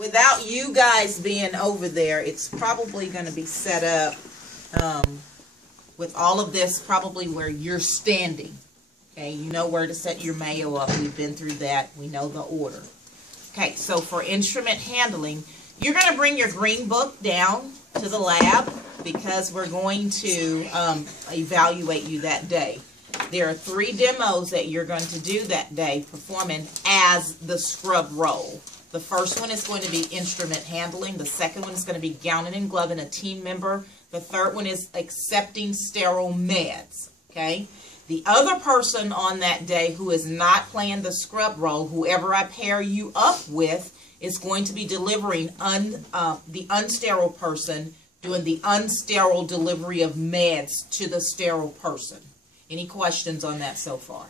without you guys being over there, it's probably going to be set up with all of this probably where you're standing. Okay, you know where to set your mayo up. We've been through that. We know the order. Okay, so for instrument handling, you're going to bring your green book down to the lab because we're going to evaluate you that day. There are 3 demos that you're going to do that day performing as the scrub role. The first one is going to be instrument handling. The second one is going to be gowning and gloving a team member. The third one is accepting sterile meds. Okay? The other person on that day who is not playing the scrub role, whoever I pair you up with, is going to be delivering the unsterile person, doing the unsterile delivery of meds to the sterile person. Any questions on that so far?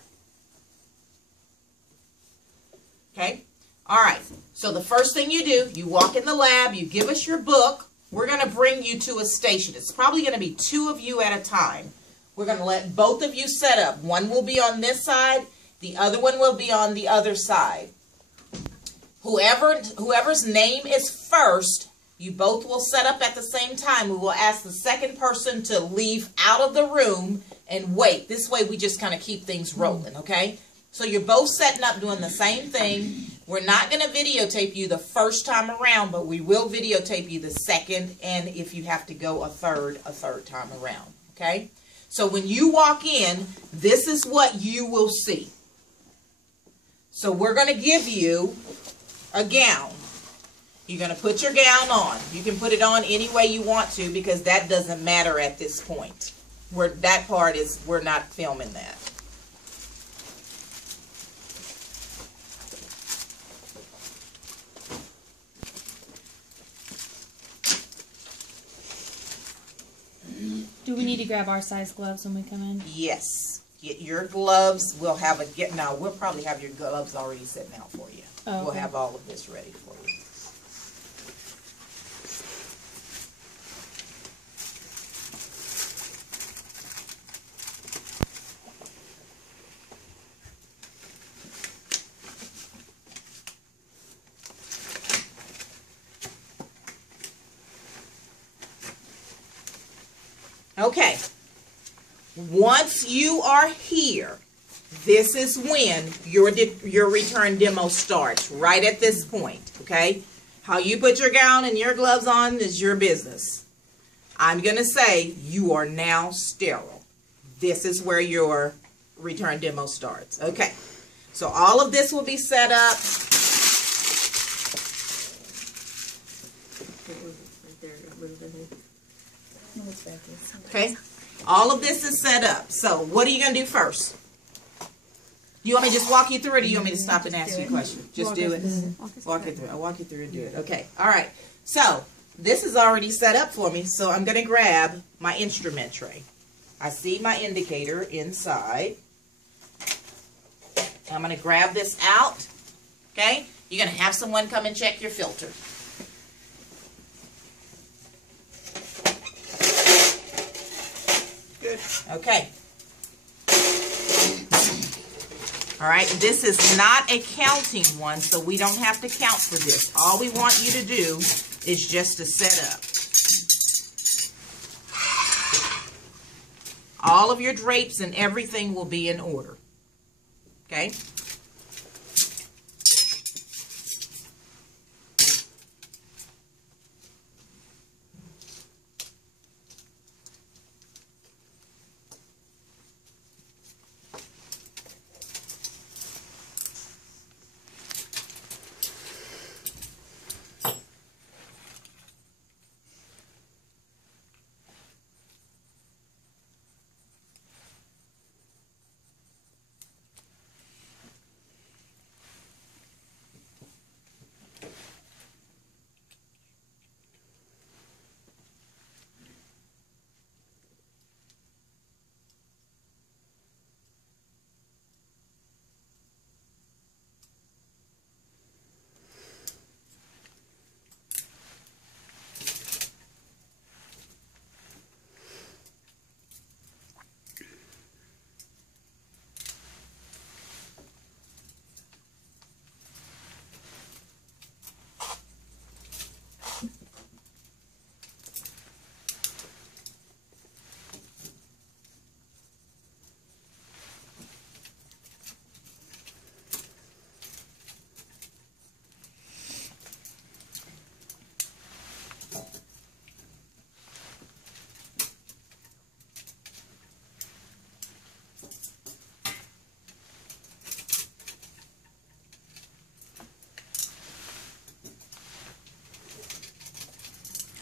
Okay? All right. So the first thing you do, you walk in the lab, you give us your book. We're going to bring you to a station. It's probably going to be 2 of you at a time. We're going to let both of you set up. One will be on this side. The other one will be on the other side. Whoever's name is first, you both will set up at the same time. We will ask the second person to leave out of the room and wait. This way we just kind of keep things rolling, okay? So you're both setting up doing the same thing. We're not going to videotape you the first time around, but we will videotape you the second, and if you have to go a third time around, okay? So when you walk in, this is what you will see. So we're going to give you a gown. You're going to put your gown on. You can put it on any way you want to because that doesn't matter at this point. That part is, we're not filming that. Do we need to grab our size gloves when we come in? Yes. Get your gloves. We'll probably have your gloves already sitting out for you. Oh, okay. We'll have all of this ready for you. Okay, once you are here, this is when your return demo starts, right at this point, okay? How you put your gown and your gloves on is your business. I'm going to say you are now sterile. This is where your return demo starts. Okay, so all of this will be set up. Okay, all of this is set up. So what are you going to do first? Do you want me to just walk you through it, or do you want me to stop and ask you a question? Just do it. Walk it through. I'll walk you through and do it. Okay, all right. So this is already set up for me, so I'm going to grab my instrument tray. I see my indicator inside. I'm going to grab this out. Okay, you're going to have someone come and check your filter. Okay. All right, this is not a counting one, so we don't have to count for this. All we want you to do is just to set up. All of your drapes and everything will be in order. Okay?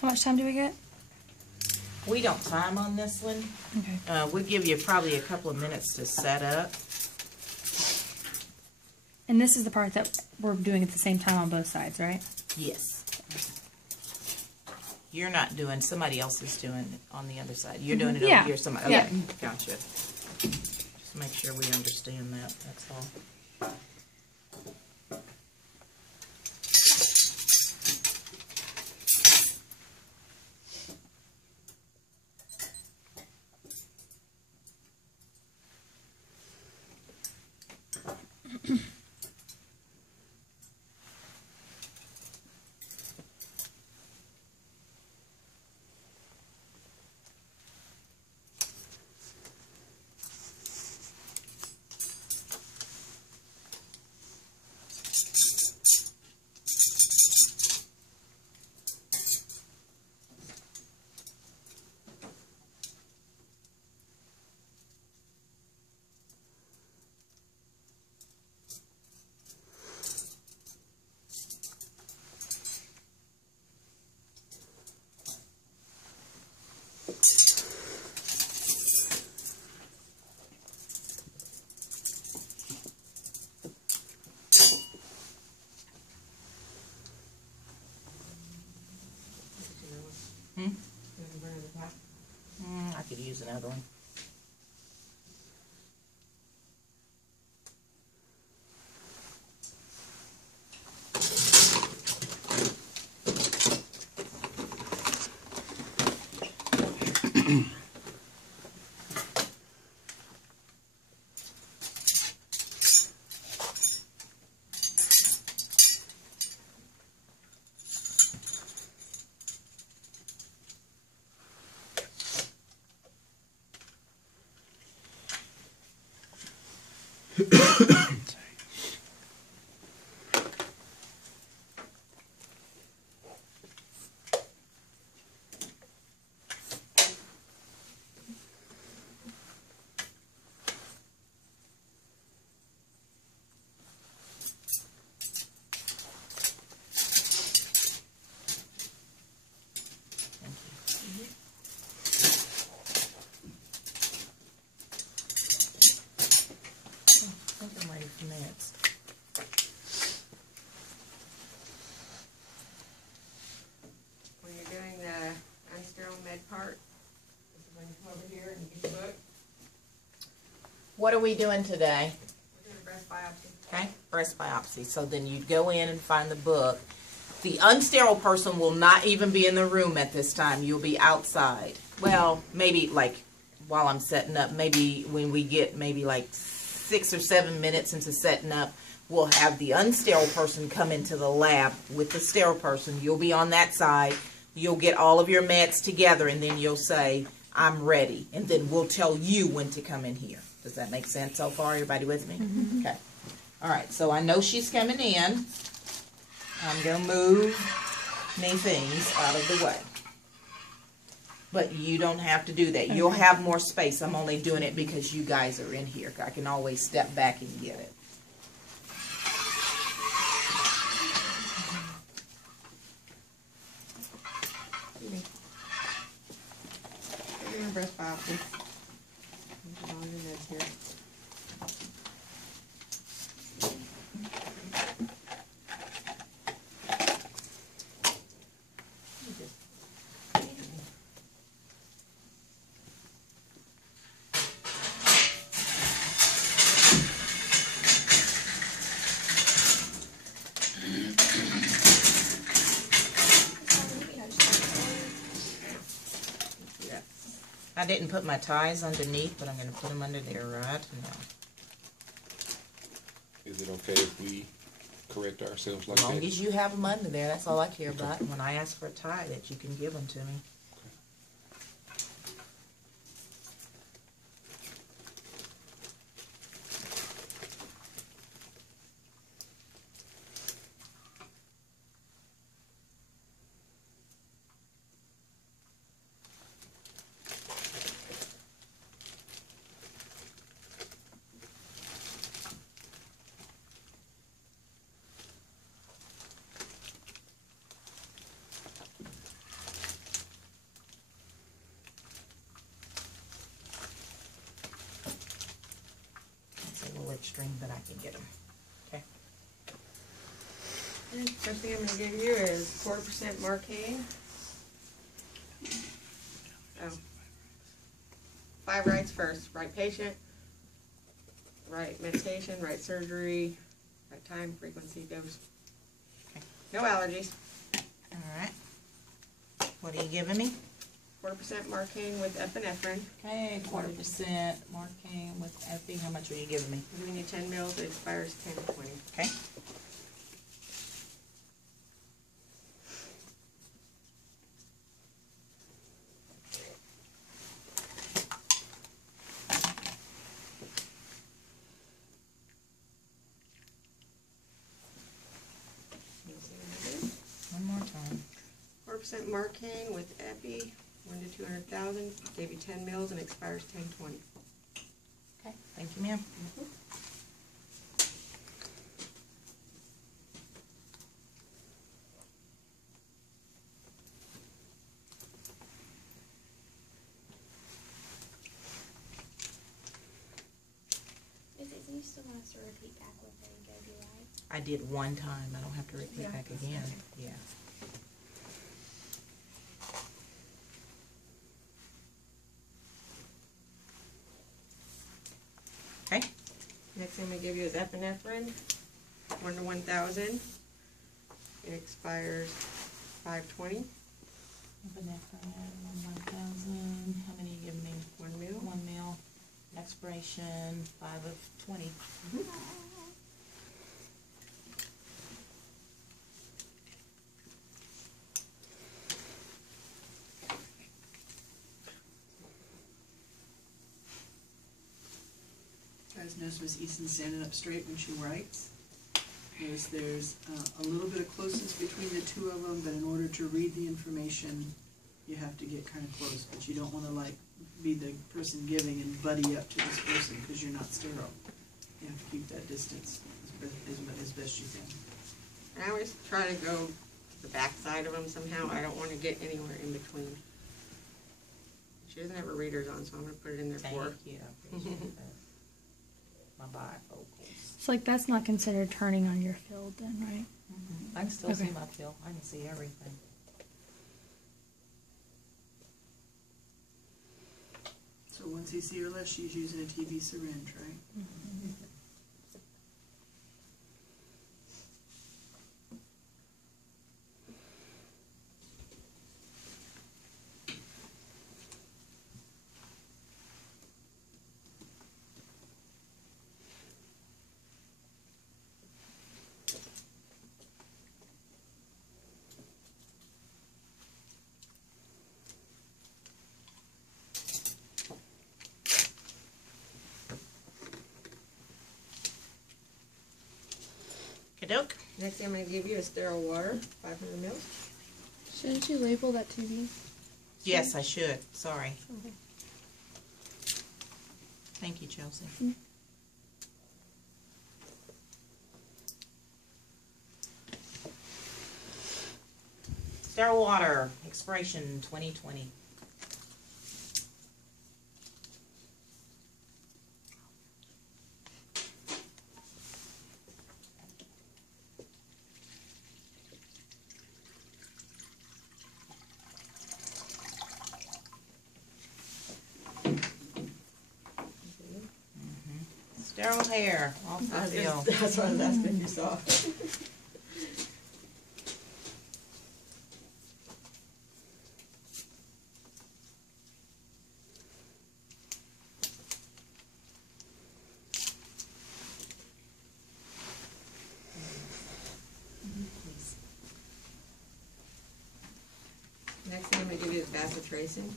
How much time do we get? We don't time on this one. Okay. We'll give you probably a couple of minutes to set up. And this is the part that we're doing at the same time on both sides, right? Yes. You're not doing, somebody else is doing it on the other side. You're doing it over here, somebody. Okay, Yeah. gotcha. Just make sure we understand that, that's all. I could use another one. Minutes. When you're doing the unsterile med part, when you come over here and get the book, What are we doing today? we're doing a breast biopsy. Okay, breast biopsy. So then you go in and find the book. The unsterile person will not even be in the room at this time. You'll be outside. Well, maybe like while I'm setting up, maybe when we get maybe like 6 or 7 minutes into setting up, we'll have the unsterile person come into the lab with the sterile person. You'll be on that side. You'll get all of your meds together, and then you'll say, I'm ready. And then we'll tell you when to come in here. Does that make sense so far? Everybody with me? Mm-hmm. Okay. All right, so I know she's coming in. I'm going to move many things out of the way. But you don't have to do that. You'll have more space. I'm only doing it because you guys are in here. I can always step back and get it. We're doing a breast biopsy. There's all your meds here. I didn't put my ties underneath, but I'm going to put them under there right now. Is it okay if we correct ourselves like As long that? as you have them under there, that's all I care about. And when I ask for a tie, that you can give them to me. First thing I'm gonna give you is 4% Marcaine. Oh. 5 rights first. Right patient, right medication, right surgery, right time, frequency, dose. Okay. No allergies. Alright. What are you giving me? 4% Marcaine with epinephrine. Okay, 4% Marcaine with Epi. How much are you giving me? I'm giving you 10 mils. It expires 10/20. Okay. One more time. 4% Marcaine with Epi, 1 to 200,000. Gave you 10 mils and expires 10/20. Okay, thank you, ma'am. You still want us to repeat back what they gave you, right? I did one time. I don't have to repeat Yeah. back again. Okay. Yeah. Okay. Next thing I'm going to give you is epinephrine, 1 to 1,000. It expires 5/20. Epinephrine, 1,000. How many you giving me? 1 mil. 1 mil. Expiration 5/20. Guys, notice Miss Eason standing up straight when she writes. Notice there's a little bit of closeness between the two of them, but in order to read the information, you have to get kind of close. But you don't want to like be the person giving and buddy up to this person because you're not sterile. You have to keep that distance as best you can. And I always try to go to the back side of them somehow. I don't want to get anywhere in between. She doesn't have her readers on, so I'm going to put it in there for her. Thank you. I appreciate that. My bifocals. It's like that's not considered turning on your field then, right? I can still see Okay. my field. I can see everything. So once you see her list, she's using a TB syringe, right? Kadook. Next thing I'm going to give you is sterile water, 500 mils. Shouldn't you label that TV? Yes, I should. Sorry. Okay. Thank you, Chelsea. Sterile water, expiration 2020. Sterile hair off the field. That's what I was asking if you saw. Next thing I'm going to give you is vasotracin.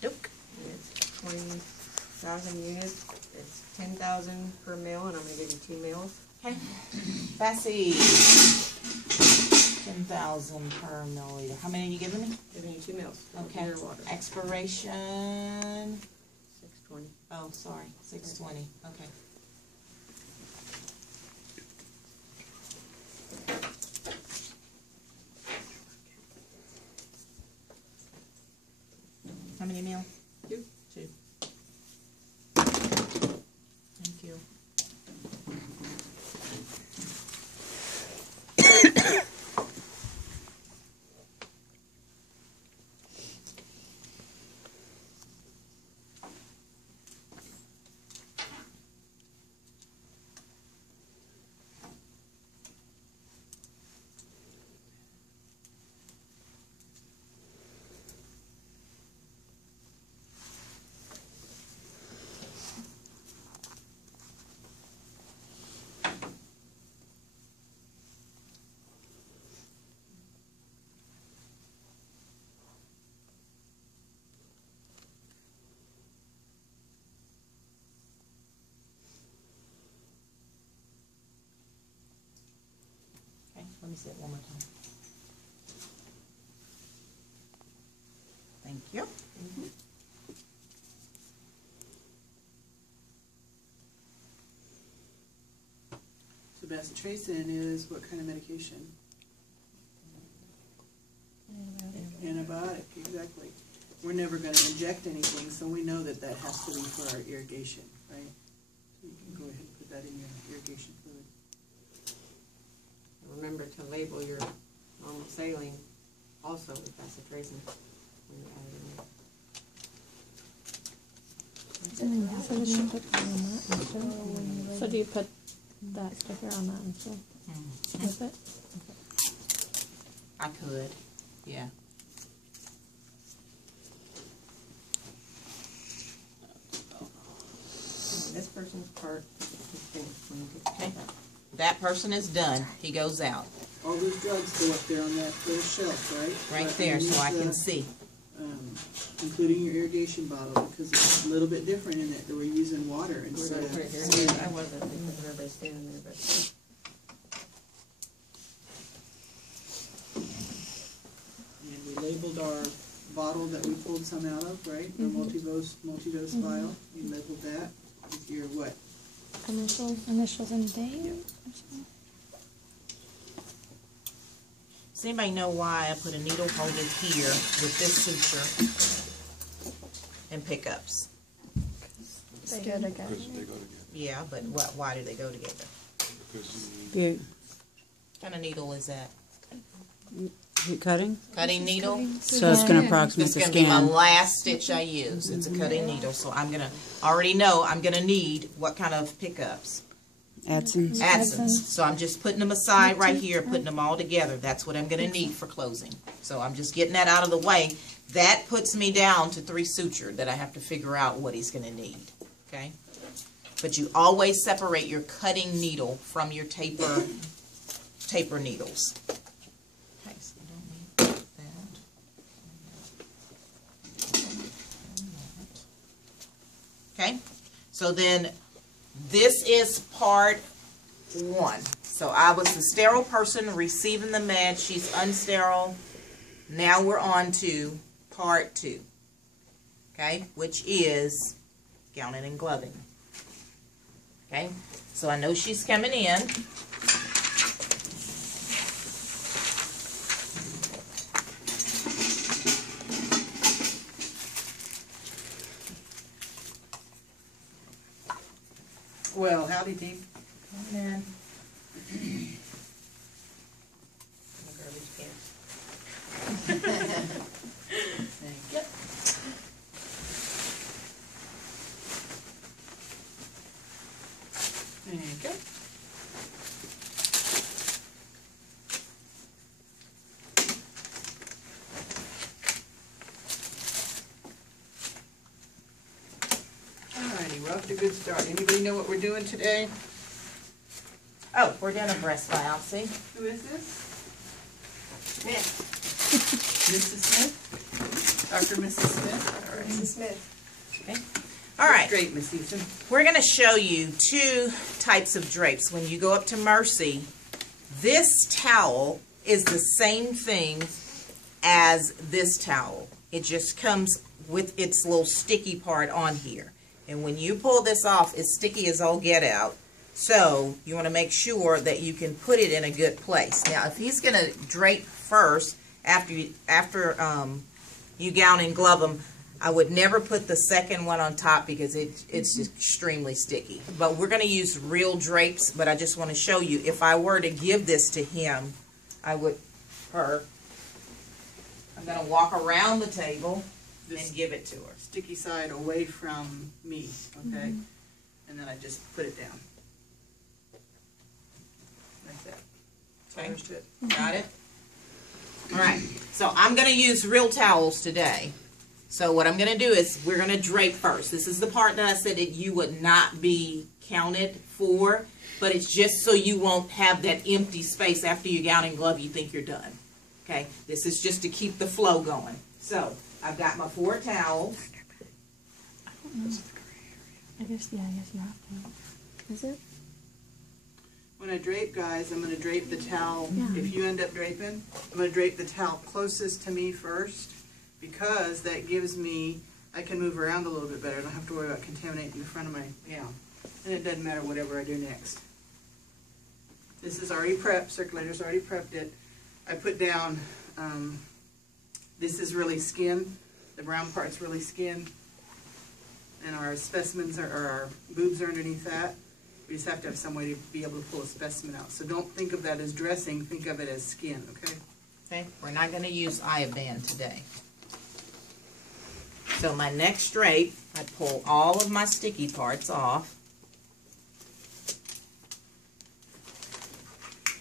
Duke. And it's 20,000 units. It's 10,000 per mil, and I'm going to give you 2 mils. Okay. Vassy. 10,000 per milliliter. How many are you giving me? Giving you 2 mils. Okay. Your water. Expiration. 620. Oh, sorry. 620. Okay. How many mil? 2. 2. Thank you. me say it one more time. Thank you. So bacitracin is what kind of medication? Antibiotic, exactly. We're never going to inject anything, so we know that that has to be for our irrigation, right? So you can go ahead and put that in your irrigation fluid. Remember to label your normal saline also with bacitracin when you add it in there. So do you put that sticker on that instead with it? I could, yeah. This person's part is finished when you get Okay. That person is done. He goes out. All those drugs go up there on that little shelf, right? Right But there, so I underneath can the, see. including your irrigation bottle, because it's a little bit different in that we're using water We're instead gonna of put it here. sand. I wasn't thinking of everybody standing there, but And we labeled our bottle that we pulled some out of, right? Our multi-dose vial. We labeled that with your what? Initials and date? Does anybody know why I put a needle holder here with this suture and pickups? They go together. Because they go together. Yeah, but why do they go together? Because you need, What kind of needle is that? Cutting? Cutting needle? So it's going to approximate It's the going to be my scan. last stitch I use. It's a cutting needle, so I'm going to, already know I'm going to need what kind of pickups? Adson's. Adsons. So I'm just putting them aside right here, putting them all together. That's what I'm going to need for closing. So I'm just getting that out of the way. That puts me down to 3 suture that I have to figure out what he's going to need. Okay? But you always separate your cutting needle from your taper needles. Okay, so I don't need that. Okay? So then this is part 1. So I was the sterile person receiving the med. She's unsterile. Now we're on to part 2. Okay? Which is gowning and gloving. Okay? So I know she's coming in. Well, howdy, team. Come in. Garbage can. Thank you. Thank you. Alrighty, we're off to a good start. Anybody know what we're doing today? Oh, we're doing a breast biopsy. Who is this? Smith. Mrs. Smith? Dr. Mrs. Smith? All right. Mrs. Smith. Okay. All right. Great, Miss Eason. We're going to show you 2 types of drapes. When you go up to Mercy, this towel is the same thing as this towel. It just comes with its little sticky part on here. And when you pull this off, it's sticky as all get out. So you want to make sure that you can put it in a good place. Now, if he's going to drape first, after you gown and glove them, I would never put the second one on top because it's extremely sticky. But we're going to use real drapes, but I just want to show you, if I were to give this to him, I'm going to walk around the table and give it to her. Sticky side away from me, okay? And then I just put it down. Like that. Okay. Understood. Got it? All right. So I'm going to use real towels today. So what I'm going to do is we're going to drape first. This is the part that I said that you would not be counted for, but it's just so you won't have that empty space after you gown and glove you think you're done. Okay? This is just to keep the flow going. So I've got my 4 towels. I guess you have to. Is it? When I drape, guys, I'm gonna drape the towel, Yeah. if you end up draping, I'm gonna drape the towel closest to me first, because that gives me, I can move around a little bit better. I don't have to worry about contaminating the front of my gown. And it doesn't matter whatever I do next. This is already prepped, circulator's already prepped it. I put down, this is really skin, the brown part's really skin, and our specimens are, or our boobs are underneath that. We just have to have some way to be able to pull a specimen out. So don't think of that as dressing, think of it as skin, okay? Okay, we're not going to use Ioband today. So my next drape, I pull all of my sticky parts off.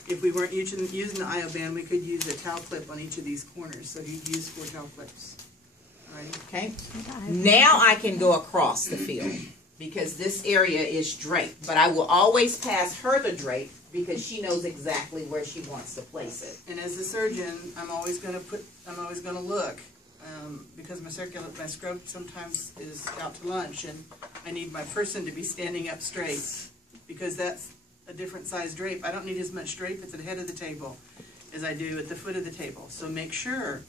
If we weren't using the Ioband, we could use a towel clip on each of these corners. So you'd use 4 towel clips. Alrighty? Okay, now I can go across the field because this area is draped. But I will always pass her the drape because she knows exactly where she wants to place it. And as a surgeon, I'm always going to look, because my scrub sometimes is out to lunch, and I need my person to be standing up straight, because that's a different size drape. I don't need as much drape at the head of the table as I do at the foot of the table. So make sure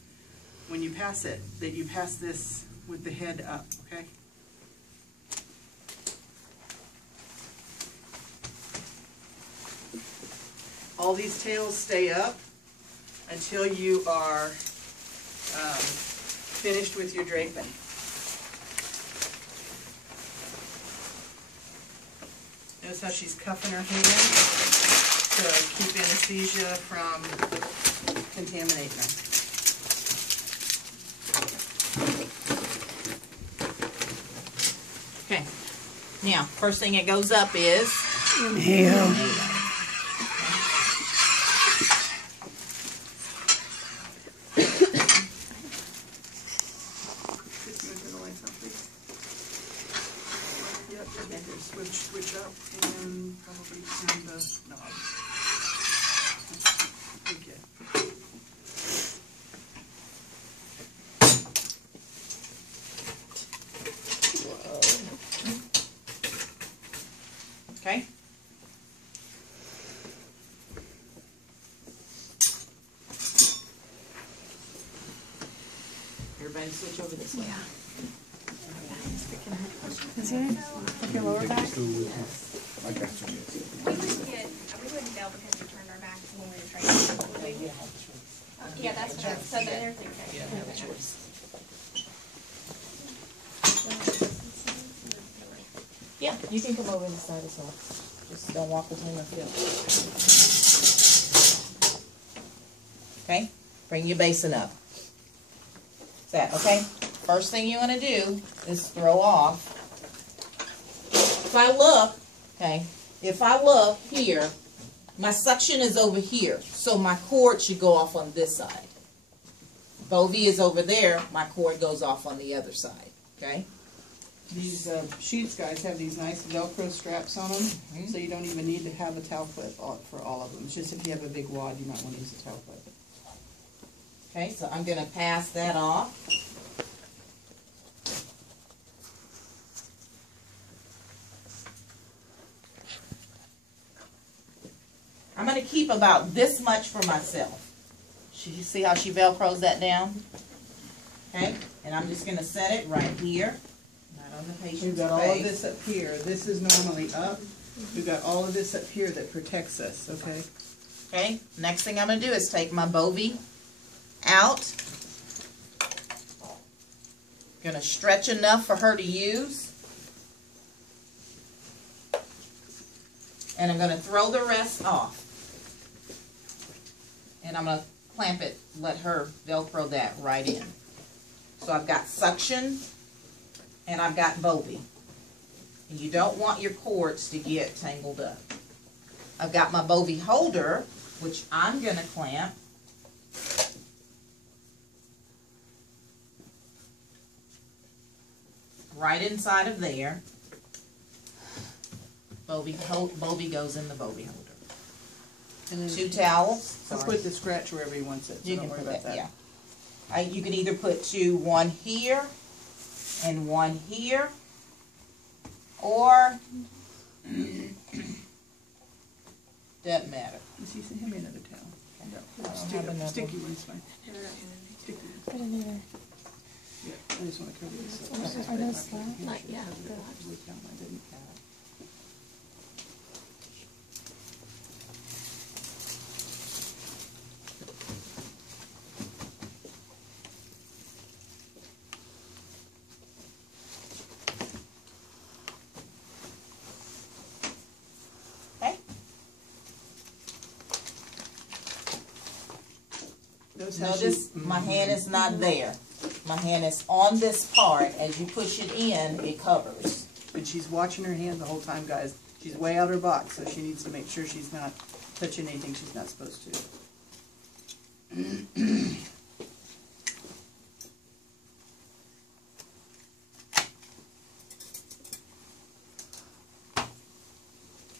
when you pass it that you pass this with the head up, okay? All these tails stay up until you are finished with your draping. Notice how she's cuffing her hand to keep anesthesia from contaminating her. Okay, now first thing that goes up is Inhale. Switch up and probably turn the knob. Okay. okay. Everybody switch over this way. Is it? Like your lower back? I got you. We wouldn't be able because we turned our backs when we were trying to. Yeah, that's what I, so then there's okay. Yeah, have a choice. Yeah, you can come over this side as well. Just don't walk between the field. Okay, bring your basin up. Is that okay? First thing you want to do is throw off. If I look, okay, if I look here, my suction is over here, so my cord should go off on this side. Bovie is over there, my cord goes off on the other side, okay? These sheets, guys, have these nice Velcro straps on them, so you don't even need to have a towel clip for all of them. It's just if you have a big wad, you might want to use a towel clip. Okay, so I'm going to pass that off. I'm going to keep about this much for myself. You see how she Velcros that down? Okay, and I'm just going to set it right here, not on the patient's We've got all of face. this up here. This is normally up. We've got all of this up here that protects us, okay? Okay, next thing I'm going to do is take my Bovie out. Going to stretch enough for her to use. And I'm going to throw the rest off. And I'm going to clamp it, let her Velcro that right in. So I've got suction and I've got Bovie. And you don't want your cords to get tangled up. I've got my Bovie holder, which I'm going to clamp. Right inside of there. Bovie goes in the Bovie holder. And then 2 towels. I'll put the scratch wherever he wants it, so You don't can worry put about that, that. yeah. You can either put 2, one here and one here, or Doesn't matter. Miss Eason, hand me another towel. I don't have another. Sticky one's fine. Sticky one. I don't either. Yeah, I just wanna cover this up. Are those slack? Not yet. I didn't count. Okay. Notice my hand is not there. My hand is on this part. As you push it in, it covers. And she's watching her hand the whole time, guys. She's way out of her box, so she needs to make sure she's not touching anything she's not supposed to.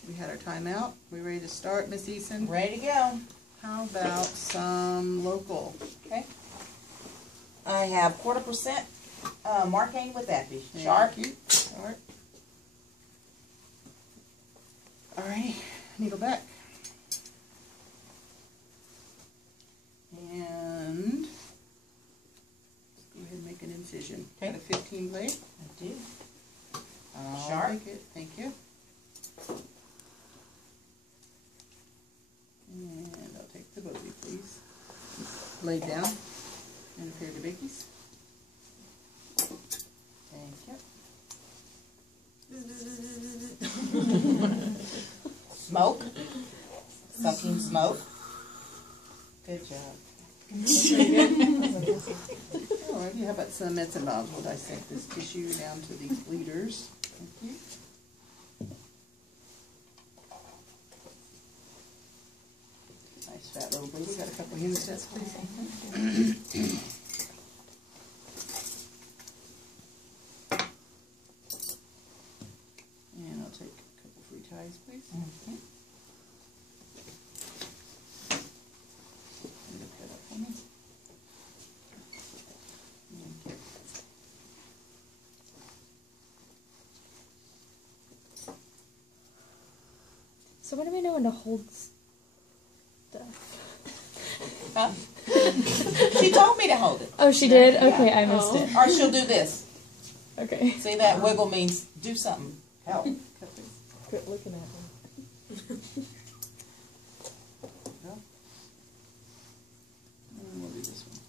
We had our timeout. We ready to start, Miss Eason? Ready to go. How about some local? Okay. I have 1/4% marking with Appy. Sharp. Thank you. Sharp. All right, needle back. And let's go ahead and make an incision. Okay. Got a 15 blade? I do. I'll Sharp. take it. Thank you. And I'll take the Bowie, please. Lay down. And a pair of bickies. Thank you. Smoke. Sucking smoke. Good job. Alrighty, how about some medicine balls? We'll dissect this tissue down to these bleeders. Thank you. Nice fat little bleeder. Got a couple of unisets, please. And I'll take a couple free ties, please. Mhm. Lift that up for me. Okay. So when do we know when to hold stuff? Huh? She told me to hold it. Oh, she did? Okay, I missed it. Or she'll do this. Okay. See, that wiggle means do something. Help. Cut this. Quit looking at me. Go. And we'll do this one.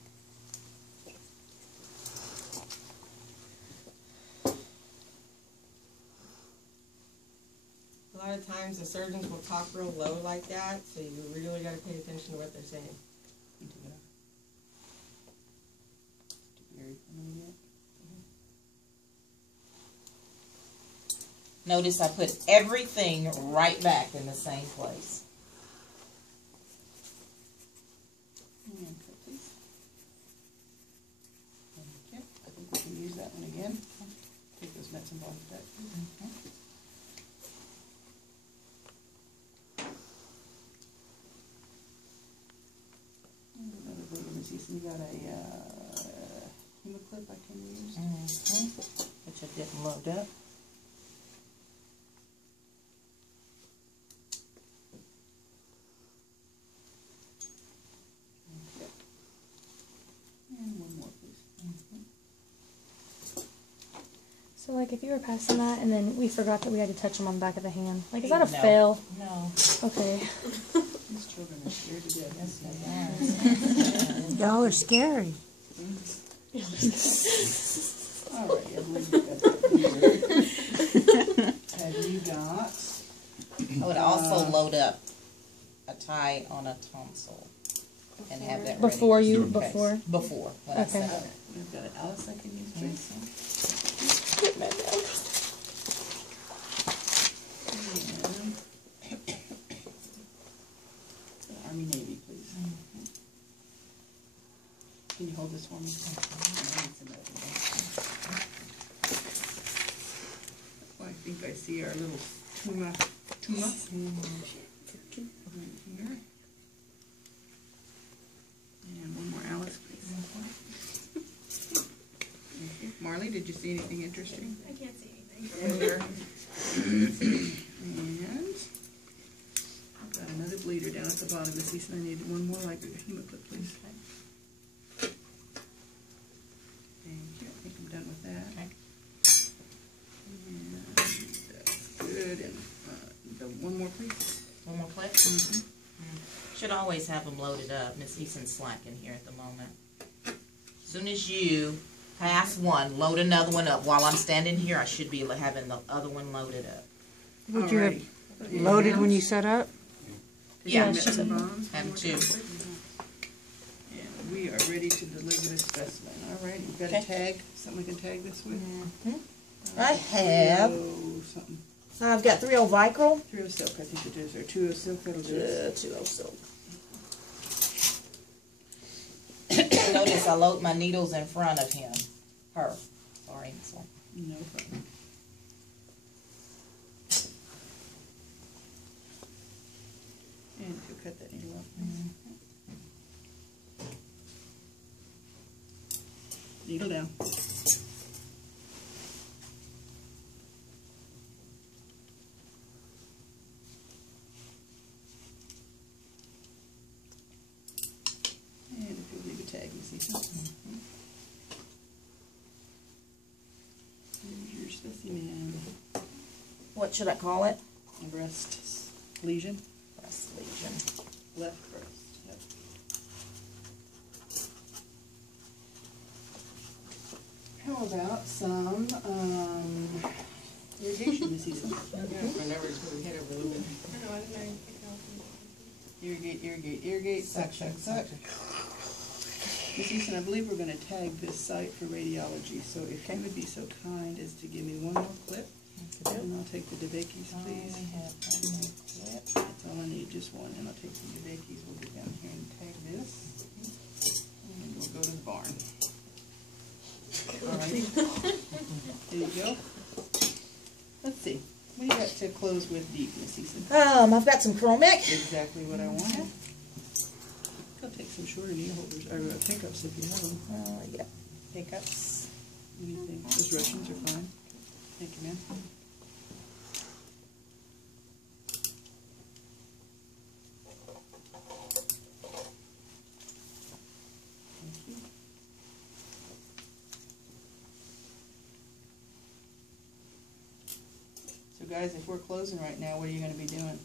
A lot of times the surgeons will talk real low like that, so you really gotta pay attention to what they're saying. You take it off. Too airy for me yet. Notice I put everything right back in the same place. And cut these. Okay, I think we can use that one again. Take those medicine balls back. Another bleeder, Miss Eason. You got a hemoclip I can use? Which I didn't load up. Okay. And one more, please. So, like, if you were passing that and then we forgot that we had to touch them on the back of the hand, like, is that a No. fail? No. Okay. These children are scared to death. Y'all are scary. All right, I believe you've got that here. Have you got? I would also load up a tie on a tonsil and have that ready. Before you, Okay. before? Before, when I Okay. set it. We've got an Alice I can use, please. And Army Navy, please. Can you hold this for me? I think I see our little tuma. Right here. And one more Alice, please. Thank you. Marley, did you see anything interesting? I can't see anything. And I've got another Eason, I need one more like hemoclip, please. Thank you. I think I'm done with that. Okay. And that's good. And one more, please. One more clip? Should always have them loaded up. Miss Eason's slacking here at the moment. As soon as you pass one, load another one up. While I'm standing here, I should be having the other one loaded up. Would you have loaded when you set up? Yeah, She said have two. And we are ready to deliver this specimen. All right, you've got a tag, something we can tag this with? I have. 3O something. I've got 3O Vicryl. 3O silk, I think it is, or 2O silk, that'll do it. 2O silk. Notice I load my needles in front of him. Her. Sorry. No problem. And if you'll cut that needle off, please. Needle down. And if you'll leave a tag, Miss Eason. Here's your specimen. What should I call it? A breast lesion. Breast lesion. Left breast. Yep. How about some irrigation, Miss Eason? Whenever it's moving head over a little bit. Irrigate, irrigate, suck. Miss Eason, I believe we're going to tag this site for radiology, so if you would be so kind as to give me one more clip, and I'll take the DeBakey's, please. That's all I need, just one, and I'll take the DeBakey's. We'll get down here and tag this, and we'll go to the barn. All right. There you go. Let's see. What do you got to close with deep, Miss Eason? I've got some chromic. Exactly what I wanted. I'll take some shorter needle holders, or pickups if you have them. Yeah. Pickups. Anything. Those Russians are fine. Thank you, ma'am. Thank you. So guys, if we're closing right now, what are you going to be doing?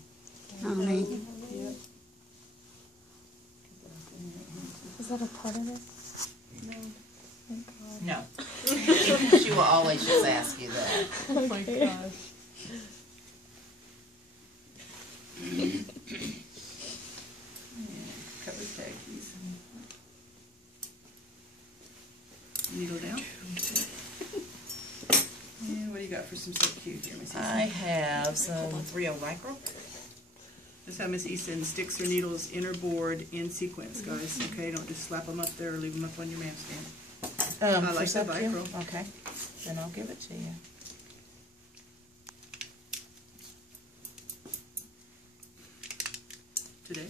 Yep. Is that a part of it? No. Thank God. No. She will always just ask you that. Oh my gosh. Cover tag, please. Needle down. And what do you got for some subcute here, Miss Eason? I have some 3O Vicryl. That's how Miss Eason sticks her needles inner board in sequence, guys. Okay, don't just slap them up there or leave them up on your man stand. I like the Vicryl. Okay, then I'll give it to you. Today?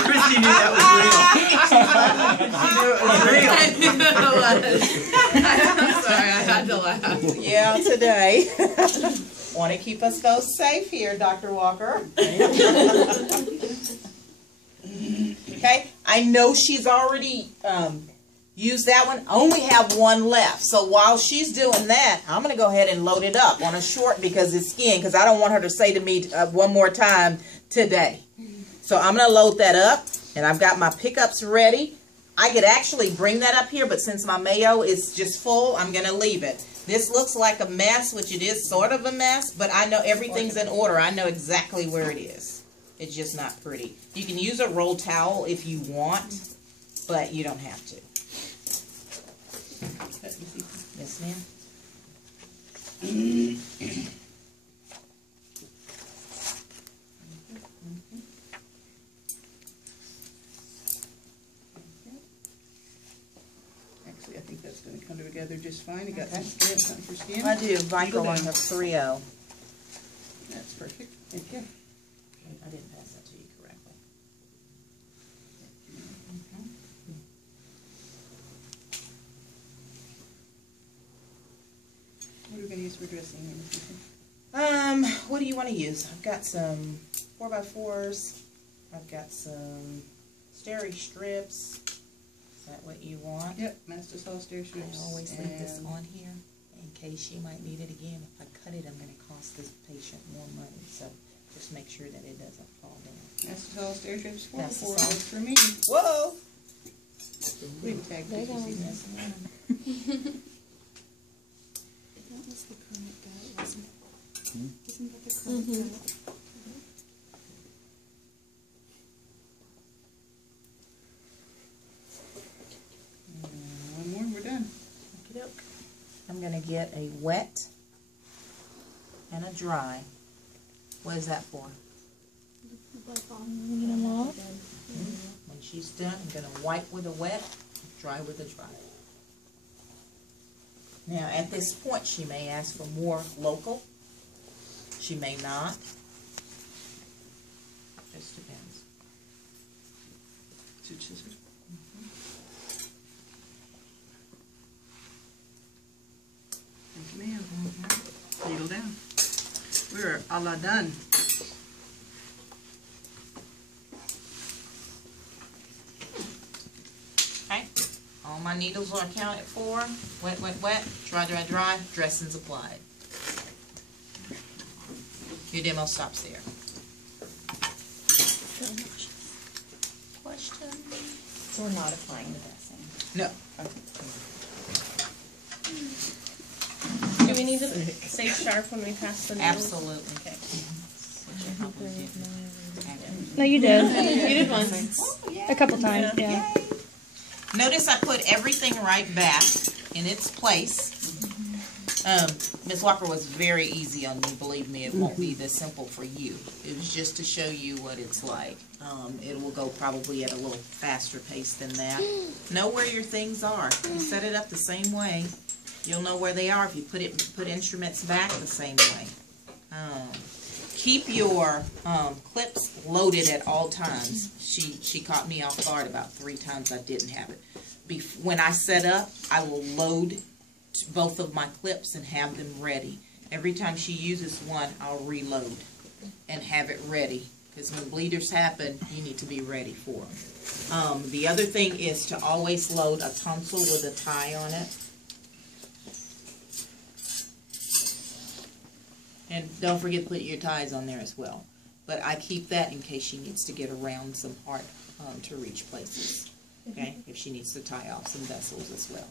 Christy knew that was real. She knew it was real. I'm sorry, I had to laugh. Yeah, today. Want to keep us both safe here, Dr. Walker. Okay, I know she's already used that one. I only have one left. So while she's doing that, I'm going to go ahead and load it up on a short because it's skin, because I don't want her to say to me one more time today. So I'm going to load that up, and I've got my pickups ready. I could actually bring that up here, but since my mayo is just full, I'm going to leave it. This looks like a mess, which it is sort of a mess, but I know everything's in order. I know exactly where it is. It's just not pretty. You can use a roll towel if you want, but you don't have to. Yes, ma'am. Actually, I think that's going to come together just fine. You got some skin, something for skin? I do. Vicryl on the 3O. That's perfect. Thank you. I didn't pass that to you correctly. What are we going to use for dressing here, Miss Eason? you want to use. I've got some 4x4s. I've got some steri strips. Is that what you want? Yep, Master Saw stair I strips. always leave this and- on here in case she might need it again. If I cut it, I'm going to cost this patient more money. So just make sure that it doesn't fall down. Master Saw stair strips, 4 Master for Saw. us for me. Whoa! Leave tag There you pictures. go. Yes, ma'am. That was the current bed, wasn't it? Isn't that the current bed? One more, we're done. Okey-doke. I'm going to get a wet and a dry. What is that for? You know what? When she's done, I'm going to wipe with a wet, dry with a dry. Now, at this point, she may ask for more local. She may not. Just depends. Two scissors. Thank you, ma'am. Needle down. We're a la done. Okay? All my needles are accounted for. Wet, wet, wet. Dry, dry, dry. Dressings applied. Your demo stops there. Questions? So we're not applying the dressing. No. Do we need to stay sharp when we pass the needles? Absolutely. Okay. Which I probably did. No, you did. You did once. A couple times, yeah. Notice I put everything right back in its place. Ms. Walker was very easy on me. Believe me, it won't be this simple for you. It was just to show you what it's like. It will go probably at a little faster pace than that. Know where your things are. You set it up the same way. You'll know where they are if you put instruments back the same way. Keep your clips loaded at all times. She caught me off guard about 3 times I didn't have it. When I set up, I will load both of my clips and have them ready. Every time she uses one, I'll reload and have it ready. Because when bleeders happen, you need to be ready for them. The other thing is to always load a tonsil with a tie on it. And don't forget to put your ties on there as well. But I keep that in case she needs to get around some hard to reach places. Okay? If she needs to tie off some vessels as well.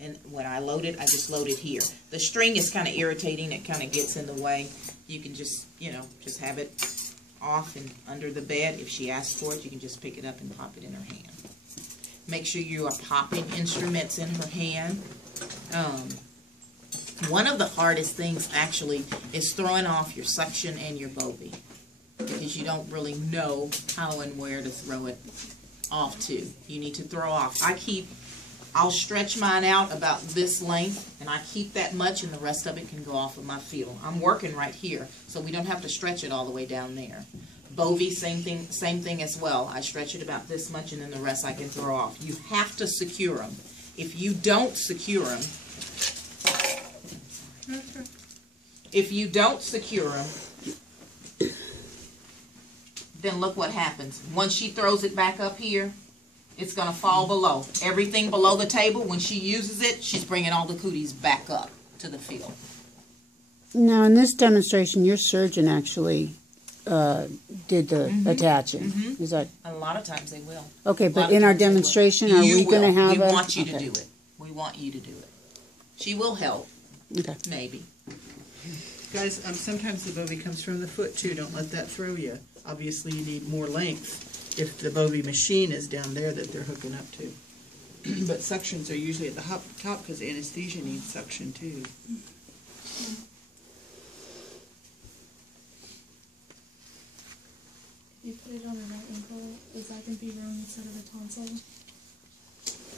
And when I load it, I just load it here. The string is kind of irritating. It kind of gets in the way. You can just, just have it off and under the bed. If she asks for it, you can just pick it up and pop it in her hand. Make sure you are popping instruments in her hand. One of the hardest things actually is throwing off your suction and your bovie, because you don't really know how and where to throw it off to. You need to throw off. I'll stretch mine out about this length, and I keep that much, and the rest of it can go off of my fiddle. I'm working right here, so we don't have to stretch it all the way down there. Bovie, same thing as well. I stretch it about this much, and then the rest I can throw off. You have to secure them. If you don't secure them, then look what happens. Once she throws it back up here, it's going to fall below. Everything below the table, when she uses it, she's bringing all the cooties back up to the field. Now, in this demonstration, your surgeon actually did the attaching. Is that A lot of times they will. okay? A lot But of in our times they will. demonstration, are You we going to will. have We a? want you to okay. do it. We want you to do it. She will help, Okay. maybe. Guys, sometimes the bovie comes from the foot too. Don't let that throw you. Obviously, you need more length if the bovie machine is down there that they're hooking up to. But suctions are usually at the top because anesthesia needs suction too. If you put it on her right ankle, is that going to be wrong instead of a tonsil?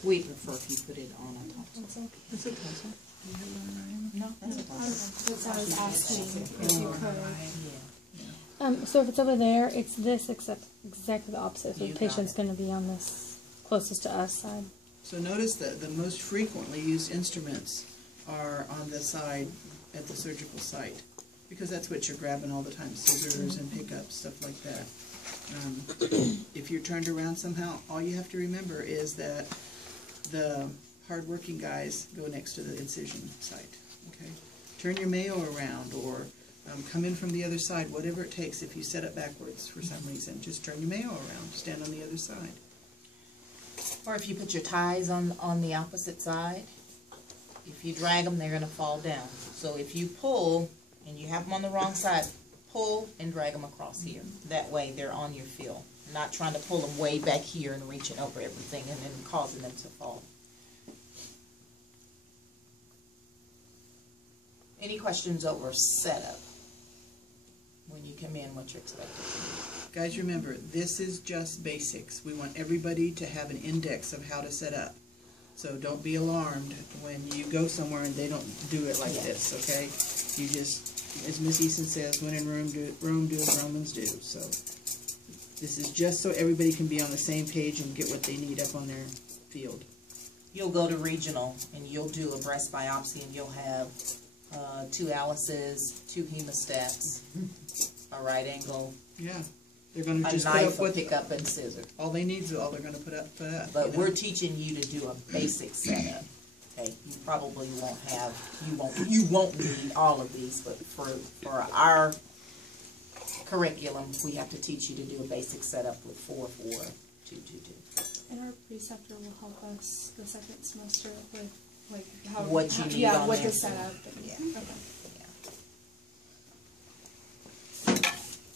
We prefer if you put it on a top. Tonsil? That's a tonsil. No, that's a top. That's what I was asking, if you could. Yeah. So if it's over there, it's this except exactly the opposite. So You the got patient's it. going to be on this closest to us side. So notice that the most frequently used instruments are on the side at the surgical site. Because that's what you're grabbing all the time, scissors and pickups, stuff like that. If you're turned around somehow, all you have to remember is that the hard-working guys go next to the incision site, okay? Turn your mayo around, or come in from the other side, whatever it takes. If you set it backwards for some reason, just turn your mayo around, stand on the other side. Or if you put your ties on the opposite side, if you drag them, they're going to fall down. So if you pull, and you have them on the wrong side, pull and drag them across here. That way they're on your fill. Not trying to pull them way back here and reaching over everything and then causing them to fall. Any questions over setup? When you come in, what you're expected to do? Guys, remember, this is just basics. We want everybody to have an index of how to set up. So don't be alarmed when you go somewhere and they don't do it like this, okay? You just, as Miss Eason says, when in Rome, do as Romans do. So this is just so everybody can be on the same page and get what they need up on their field. You'll go to regional and you'll do a breast biopsy and you'll have 2 Alices, 2 hemostats, a right angle, Yeah, they're going to a just put up knife, a what pickup, and scissor. all they need is all they're going to put up. But you know? we're teaching you to do a basic setup. Okay, you probably won't have, you won't need all of these, but for our curriculum, we have to teach you to do a basic setup with 4, 4, 2, 2, 2. And our preceptor will help us the second semester with like how What you need on what there. to set up. And, Yeah. Okay.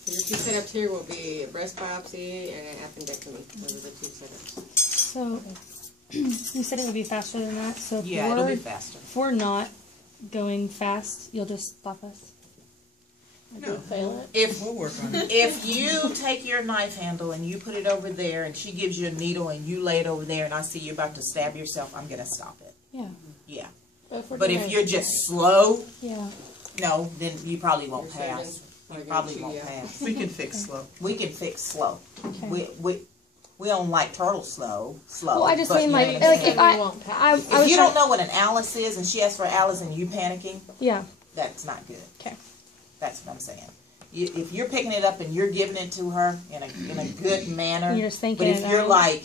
So the 2 setups here will be a breast biopsy and an appendectomy. Those are the 2 setups. So, you said it would be faster than that, so Yeah, it'll be faster. if we're not going fast, you'll just stop us? No, If we'll work on it. If you take your knife handle and you put it over there and she gives you a needle and you lay it over there and I see you're about to stab yourself, I'm going to stop it. Yeah. Yeah. But But if you're just slow, Yeah. no, then you probably won't Your surgeon pass. are You gonna probably chew won't you out. pass. We can fix slow. We can fix slow. Okay. We don't like turtle slow. Well, I just but mean you like, know what I'm like saying? if I If was you trying, don't know what an Alice is and she asks for Alice and you panicking, yeah. that's not good. Okay. That's what I'm saying. If you're picking it up and you're giving it to her in a good manner, You're just thinking but if it you're out. like,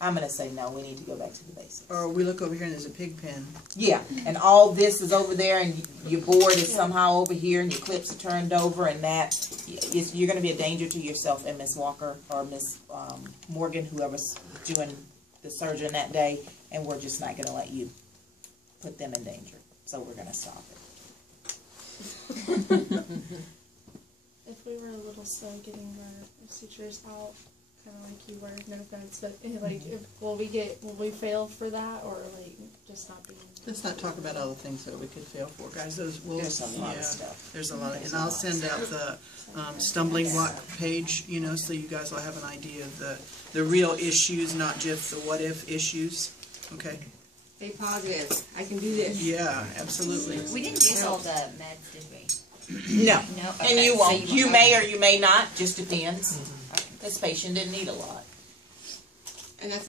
I'm going to say no, we need to go back to the basics. Or we look over here and there's a pig pen. Yeah, and all this is over there and your board is somehow over here and your clips are turned over and that, you're going to be a danger to yourself and Miss Walker or Miss Morgan, whoever's doing the surgeon that day, and we're just not going to let you put them in danger. So we're going to stop it. if we were a little slow getting our sutures out, kind of like you were, no offense, but like, will we fail for that, or like just not being? Let's not talk about all the things that we could fail for, guys. There's a lot of stuff. There's a lot, There's and a I'll lot of send out the stumbling block page, you know, so you guys will have an idea of the real issues, not just the what if issues. Okay. Stay positive. I can do this. Yeah, absolutely. We didn't use all the meds, did we? No. No? And Okay, you so won't. You won't may have- or you may not, just depends. This patient didn't need a lot. And that's